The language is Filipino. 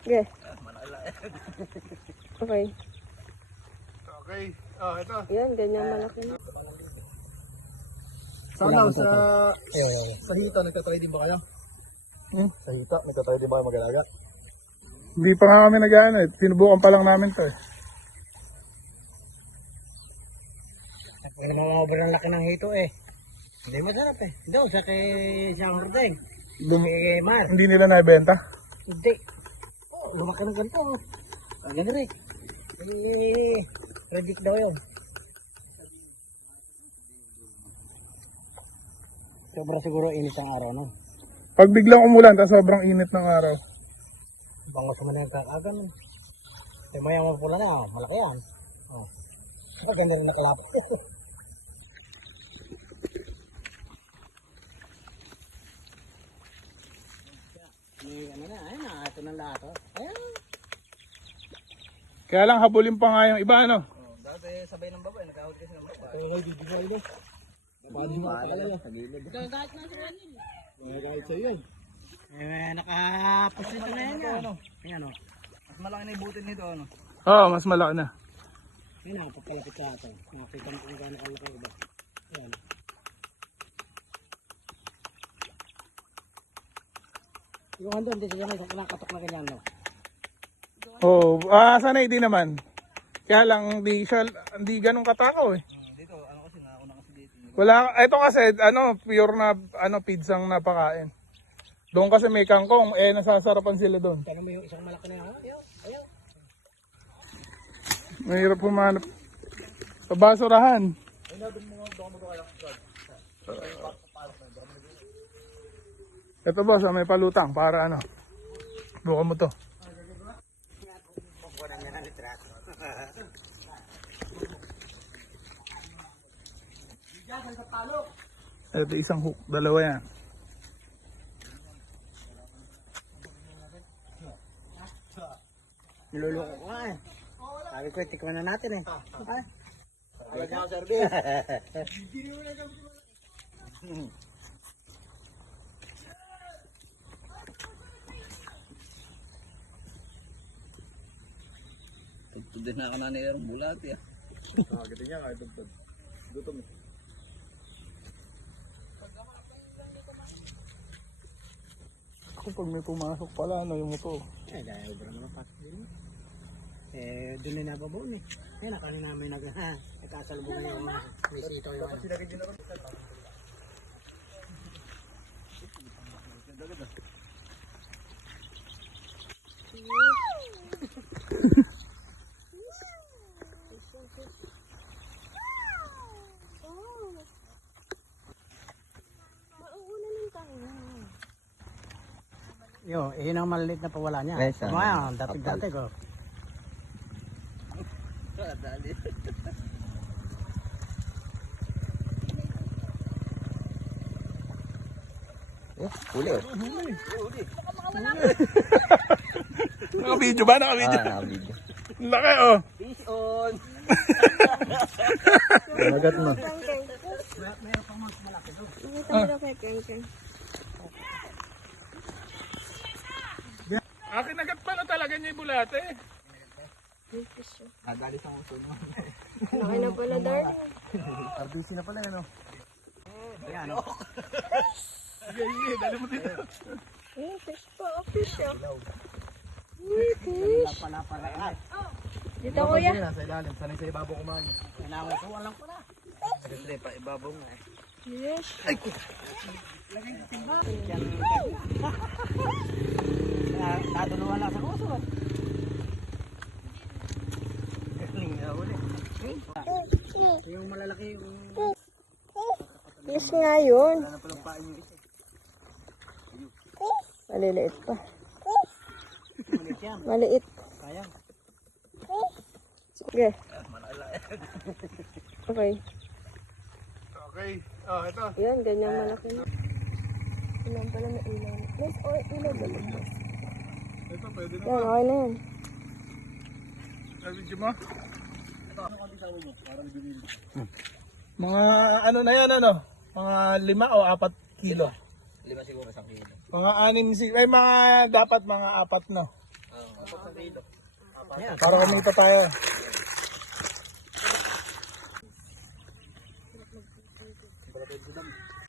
Okay. Okay. Okay. Oh, ito. Yan, ganyan malaki na. Sana sa sa hita nagtatry din ba kayo? Hmm? Sa hita nagtatry din ba kayo mag-alaga? Hindi pa nga kami nag-ano eh. Sinubukan pa lang namin to eh. Pag naman sobrang laki ng hito eh. Hindi masarap eh. Doon sa kay Siyang Hordeng. Kay Mar. hindi nila naibenta. Hindi. Oh, lumaki ng ganito. oh. Ang gagari. Eh, predict daw yun. Sobra siguro init ang araw, no? Pag biglang umulan, tapos sobrang init ng araw. Bangos naman na yung kakagan. eh. Eh, maya mga pula na, oh. malaki yan. Oh. Ang ganda rin nakalapit. May ano na, ayun na, ito na lahat. Oh. Ayan. Kaya lang habulin pa nga yung iba ano. Oh, dati sabay ng babae, nagkahuli kasi ng babae. Ito may bibigay din. Paano nga talaga sa gilid? Magagalit sa iyo. Eh, nakaposito na yan yan. Ayan o. Mas malaki na ibutin nito ano. Oo, mas malaki na. Ayan, nakapagkalapit sa atin. Nakakita mo kung gaano kalaki iba. Ayan. Yung andun, hindi siya may nakatok na ganyan, no? Oo, ah, sanay din naman. Kaya lang, hindi siya, hindi ganun katakaw eh. Hmm, dito, ano kasi nauna kasi dito. Wala, ito kasi, ano, pure na, ano, pizzang napakain. Doon kasi may kangkong, eh, nasasarapan sila doon. Pero may isang malaki na yan. Ayan, ayan. Mahirap pumanap. Sa basurahan. Ito boss, ah, may palutang para ano. Buka mo to. Ito isang hook, dalawa yan. Niluloko ko nga eh. Sabi ko, tikman na natin eh. Ay. Wala niya ako service. Tugtugin na ako na niya yung bulat ya. Ah, kita niya kahit tugtog. Gutom. Ako pag may pumasok pala, ano yung ito. Eh, dahil ubra naman pasok din. Eh, doon na nababaon eh. Eh, nakanin namin nag, ha, nagkasalubungan yung mga bisito yung ano. Yo, yun ang maliliit na pawala niya. Yes, ah. Kumaya, datig-datig oh. Dali. Eh, huli oh. Naka-video ba? Naka-video. Ah, video. Laki oh. Fish on. Nagat mo. Kengkeng. Nakita nila kay Kengkeng. Akin agad pala talaga niya yung bulate. Nadali sa muso mo. Laki na pala, darling. RBC na pala ano. Ayan. Sige, sige, dali mo dito. Eh, fish pa. Oh, fish. Uy, fish. Pala pala yan. Dito, kuya. Nasa ilalim, sanay sa ibabaw kumain. Kailangan ko, walang pala. Siyempre, pa ibabaw nga eh. Yes. Naduluan lang sa kuso. Galing na uli. Yung malalaki yung Fish nga yun. Wala na palang pain yung isa. Maliliit pa. Ulit yan. Maliit. Sayang. Sige. Okay. Okay. Oh, ito. Yan, ganyan malaki na. Ilan pala na ilaw. Yes, or ilaw ba ito? Ito, pwede na. Yan, okay na yan. Video mo? Mga ano na yan, ano? Mga lima o apat kilo. Lima siguro sa kilo. Mga anim, si ay mga dapat mga apat no. Oo. Ayan. Para kumita tayo.